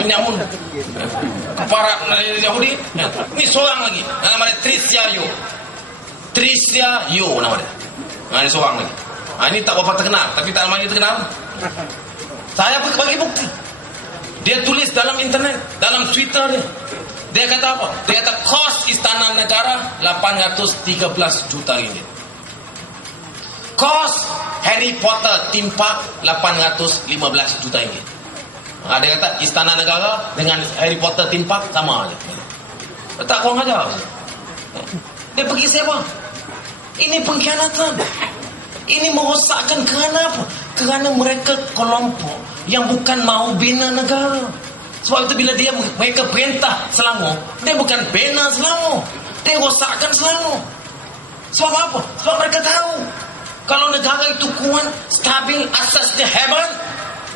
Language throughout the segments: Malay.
penyamun keparat Yahudi. Ini seorang lagi namanya Tricia Yo namanya. Nah, ini seorang lagi. Nah, ini tak apa terkenal, tapi tak namanya terkenal. Saya bagi bukti. Dia tulis dalam internet, dalam Twitter dia. Dia kata apa? Dia kata kos istana negara 813 juta ringgit. Kos Harry Potter theme park 815 juta ringgit. Nah, dia kata istana negara dengan Harry Potter theme park sama aja. Tak kurang ajar. Dia pergi sewa. Ini pengkhianatan. Ini merosakkan kerana apa? Kerana mereka kelompok yang bukan mau bina negara. Sebab itu bila mereka perintah Selangor, dia bukan bina Selangor, dia rosakkan Selangor. Sebab apa? Sebab mereka tahu kalau negara itu kuat, stabil, asasnya hebat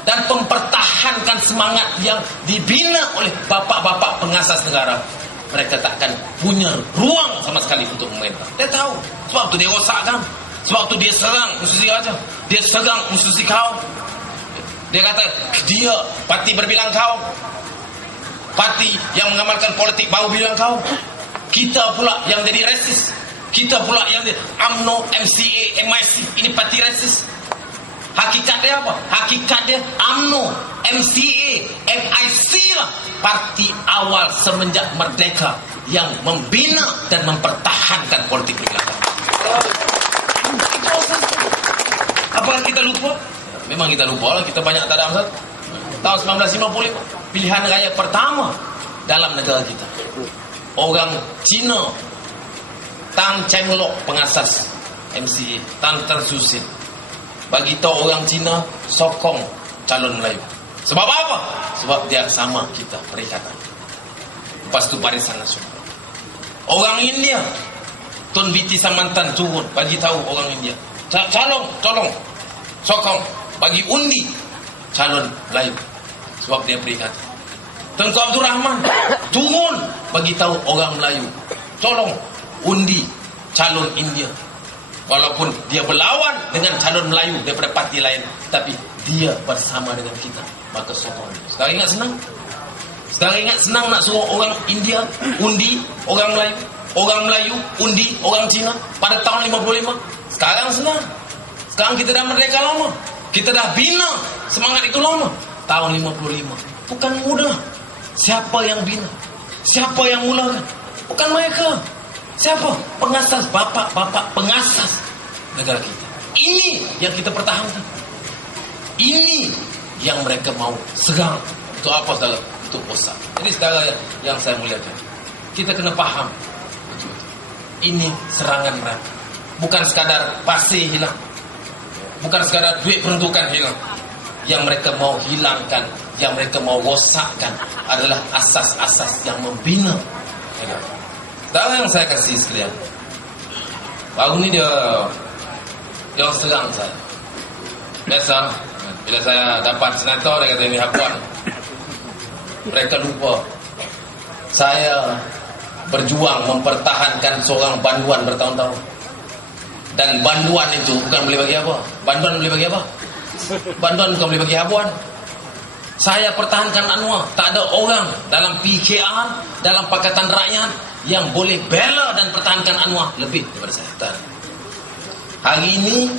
dan mempertahankan semangat yang dibina oleh bapak-bapak pengasas negara, mereka takkan punya ruang sama sekali untuk memerintah. Dia tahu. Sebab itu dia rosakkan. Sebab itu dia serang konstitusi aja. Dia serang konstitusi kau. Dia kata dia parti berbilang kau, parti yang mengamalkan politik bau bilang kau. Kita pula yang jadi resis. Kita pula yang jadi UMNO, MCA, MIC. Ini parti resis. Hakikat dia apa? Hakikat dia UMNO, MCA, MIC lah parti awal semenjak merdeka yang membina dan mempertahankan politik berbilang kau. Apakah kita lupa? Memang kita lupa lah. Kita banyak tak ada masalah. Tahun 1955 pilihan raya pertama dalam negara kita, orang Cina Tang Cheng Lock pengasas MCA, Tan Tan Suu Kyi bagi tahu orang Cina sokong calon Melayu. Sebab apa? Sebab dia sama kita perikatan. Lepas itu Barisan Nasional. Orang India Tun Viti Samantan turun bagi tahu orang India, tolong sokong bagi undi calon Melayu. Sebab dia perikatan. Tengku Abdul Rahman turun bagi tahu orang Melayu, tolong undi calon India. Walaupun dia berlawan dengan calon Melayu daripada parti lain, tapi dia bersama dengan kita, maka sokong. Sekarang ingat senang? Sekarang ingat senang nak suruh orang India undi orang Melayu, orang Melayu undi orang Cina pada tahun 55. Sekarang senang. Sekarang kita dah merdeka lama. Kita dah bina semangat itu lama. Tahun 55 bukan mudah. Siapa yang bina? Siapa yang mulakan? Bukan mereka. Siapa? Pengasas, bapak-bapak pengasas negara kita. Ini yang kita pertahankan. Ini yang mereka mau serang. Untuk apa saudara? Untuk rosak. Jadi saudara yang saya muliakan, kita kena faham ini serangan mereka. Bukan sekadar pasir hilang, bukan sekadar duit peruntukan hilang. Yang mereka mau hilangkan, yang mereka mau rosakkan adalah asas-asas yang membina negara. Sekarang yang saya kasih sekalian, baru ni dia serang saya. Biasa bila saya dapat senator, dia kata ini hapuan. Mereka lupa saya berjuang mempertahankan seorang banduan bertahun-tahun. Dan banduan itu bukan boleh bagi apa? Banduan boleh bagi apa? Banduan bukan boleh bagi habuan. Saya pertahankan Anwar. Tak ada orang dalam PKR, dalam Pakatan Rakyat yang boleh bela dan pertahankan Anwar lebih daripada saya. Tak. Hari ini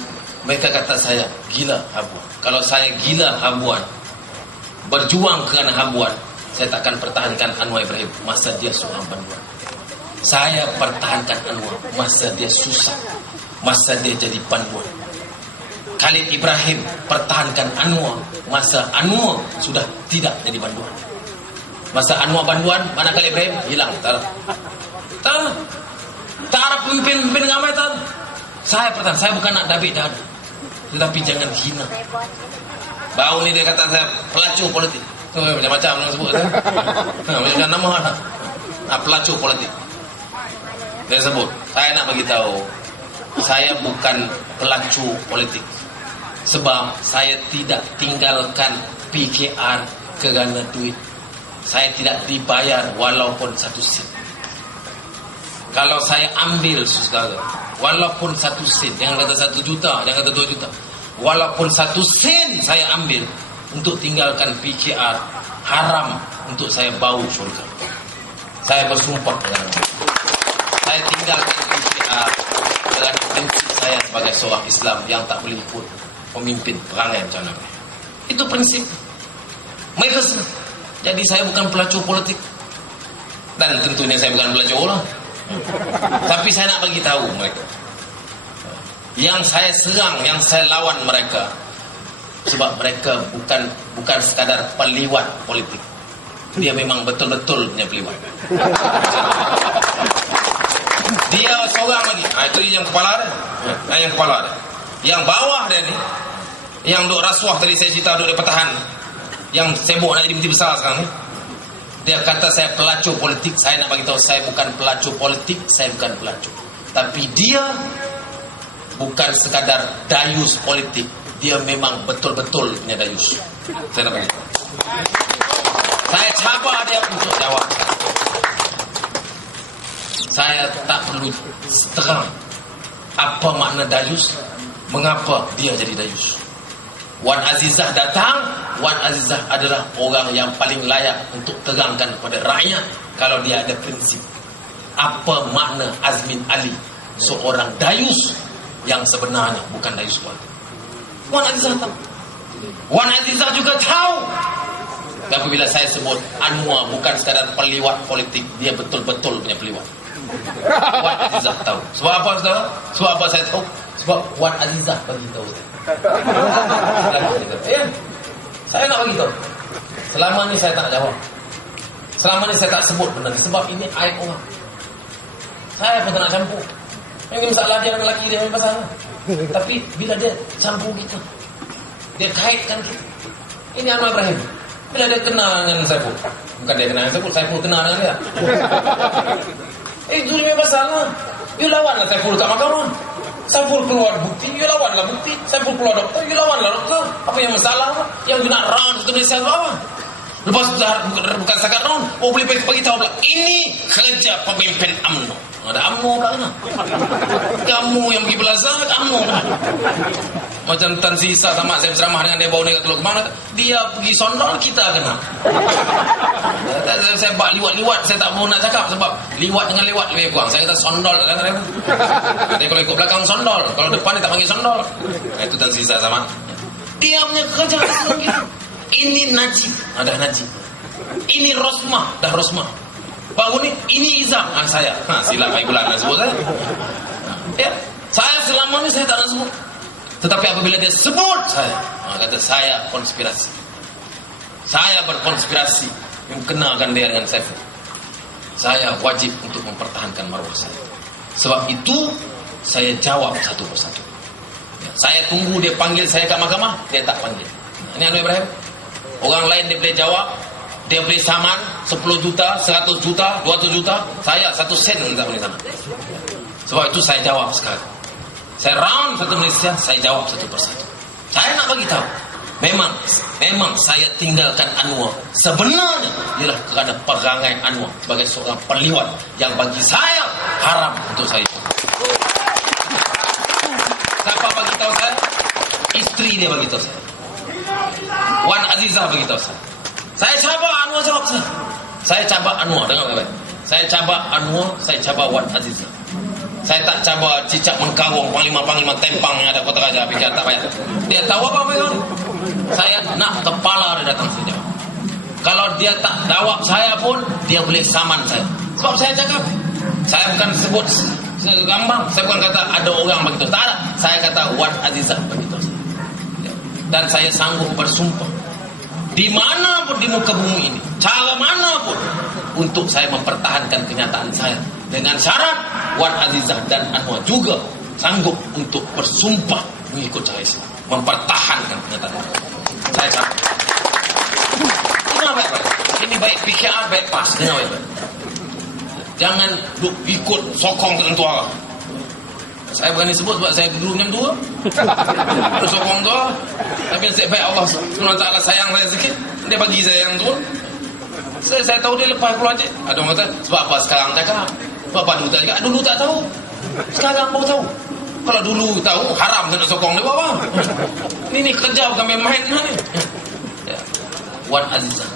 mereka kata saya gila habuan. Kalau saya gila habuan, berjuang kerana habuan, saya takkan pertahankan Anwar Ibrahim masa dia seorang banduan. Saya pertahankan Anwar masa dia susah, masa dia jadi banduan. Khalid Ibrahim pertahankan Anwar masa Anwar sudah tidak jadi banduan. Masa Anwar banduan, mana Khalid Ibrahim? Hilang. Tak ada pemimpin ramai tak. Saya pertahan. Saya bukan nak David dah, tetapi jangan hina. Baru ni dia kata saya pelacur politik. Macam-macam orang sebut. Macam nama pelacur politik. Dia sebut. Saya nak bagi tahu, saya bukan pelacur politik. Sebab saya tidak tinggalkan PKR kerana duit. Saya tidak dibayar walaupun 1 sen. Kalau saya ambil saudara, walaupun 1 sen, jangan kata 1 juta, jangan kata 2 juta, walaupun 1 sen saya ambil untuk tinggalkan PKR, haram untuk saya bau syurga. Saya bersumpah dengan Allah. Saya tinggalkan PKR dengan prinsip saya sebagai seorang Islam yang tak boleh ikut pemimpin perangai macam mana. Itu prinsip mereka. Jadi saya bukan pelacur politik, dan tentunya saya bukan pelacur lah. Tapi saya nak bagi tahu mereka, yang saya serang, yang saya lawan mereka, sebab mereka bukan sekadar peliwat politik. Dia memang betul-betul punya peliwat. Dia seorang lagi. Itu yang kepala dia. Yang kepala dia. Yang bawah dia ni, yang duk rasuah tadi saya cerita, duk dia pertahan, yang sibuk nak jadi menteri besar sekarang ni, dia kata saya pelacur politik. Saya nak bagi tahu, saya bukan pelacur politik, saya bukan pelacur. Tapi dia bukan sekadar dayus politik, dia memang betul-betul punya dayus. Saya nak bagi tahu. Saya cabar dia untuk jawab. Saya tak perlu terang apa makna dayus, mengapa dia jadi dayus. Wan Azizah datang. Wan Azizah adalah orang yang paling layak untuk terangkan kepada rakyat kalau dia ada prinsip. Apa makna Azmin Ali, seorang dayus yang sebenarnya, bukan dayus politik. Wan Azizah tahu. Wan Azizah juga tahu. Tapi bila saya sebut Anwar bukan sekadar peliwat politik, dia betul-betul punya peliwat. Wan Azizah tahu. Sebab apa saudara? Sebab apa saya tahu? Sebab Wan Azizah bagi tahu saya. Saya nak bagi tahu. Selama ni saya tak jawab. Selama ni saya tak sebut benda ni, sebab ini aib orang. Saya pun tak nak campur. Ini masalah dia dengan lelaki dia punya pasal. Tapi bila dia campur kita, dia kaitkan kita. Ini Anwar Ibrahim. Bila dia kenal dengan Saiful, bukan dia kenal dengan Saiful, Saiful kenal dengan dia. Itu dia punya pasal lah. You lawanlah Saiful kat mahkamah. Saiful keluar bukti, you lawanlah bukti. Saiful keluar doktor, you lawanlah doktor. Apa yang masalah? Yang you nak round untuk Malaysia tu apa? Lepas bukan sakat round, boleh bagi tahu pula, ini kerja pemimpin UMNO. Ada UMNO pula kena. Kamu yang pergi belazar, UMNO pula. Macam Tan Sisa sama saya berceramah dengan dia, bawa dia ke Teluk Kemang, dia pergi sondol, kita kena. Saya bak liwat-liwat, saya tak mau nak cakap sebab liwat dengan lewat lebih kurang. Saya kata sondol kan. Tapi kalau ikut belakang sondol, kalau depan dia tak panggil sondol. Itu Tan Sisa sama. Dia punya kerja gitu. Ini Najib, dah Najib. Ini Rosmah, dah Rosmah. Baru ni, ini Izam, saya. Silap baik bulan nak sebut saya. Ya, saya selama ni saya tak nak sebut. Tetapi apabila dia sebut saya, kata saya konspirasi. Saya berkonspirasi mengenalkan dia dengan Saiful. Saya wajib untuk mempertahankan maruah saya. Sebab itu saya jawab satu persatu. Saya tunggu dia panggil saya ke mahkamah, dia tak panggil. Ini Anwar Ibrahim. Orang lain dia boleh jawab, dia boleh saman 10 juta, 100 juta, 200 juta. Saya 1 sen pun tak boleh saman. Sebab itu saya jawab sekarang. Saya round satu Malaysia, saya jawab satu persatu. Saya nak bagi tahu, memang saya tinggalkan Anwar sebenarnya ialah kerana perangai Anwar sebagai seorang peliwat yang bagi saya haram untuk saya. Siapa bagi tahu saya? Isteri dia bagi tahu saya. Wan Azizah beritahu saya. Saya cabar Anwar jawab saya. Saya cabar Anwar, dengar baik-baik. Saya cabar Anwar, saya cabar Wan Azizah. Saya tak cabar cicak mengkarung panglima-panglima tempang yang ada Kota Raja, fikir tak payah. Dia tahu apa mereka? Saya nak kepala dia datang saya jawab. Kalau dia tak jawab saya pun, dia boleh saman saya. Sebab saya cakap, saya bukan sebut gambang, saya bukan kata ada orang begitu. Tak ada. Saya kata Wan Azizah begitu. Dan saya sanggup bersumpah di mana pun di muka bumi ini, cara mana pun, untuk saya mempertahankan kenyataan saya dengan syarat Wan Azizah dan Anwar juga sanggup untuk bersumpah mengikut cara Islam, mempertahankan kenyataan saya. Cakap dengar baik-baik. Ini baik PKR, baik PAS. Dengar baik-baik. Jangan ikut sokong tertentu arah. Saya berani sebut sebab saya dulu macam tu. Sokong tu. Tapi nasib baik Allah SWT sayang saya sikit, dia bagi saya yang tu. Saya tahu dia lepas keluar je. Ada orang kata, sebab apa sekarang cakap? Sebab apa dulu tak cakap? Dulu tak tahu, sekarang baru tahu. Kalau dulu tahu, haram saya nak sokong dia buat apa? Ini kerja bukan main-main ni. Wan Azizah.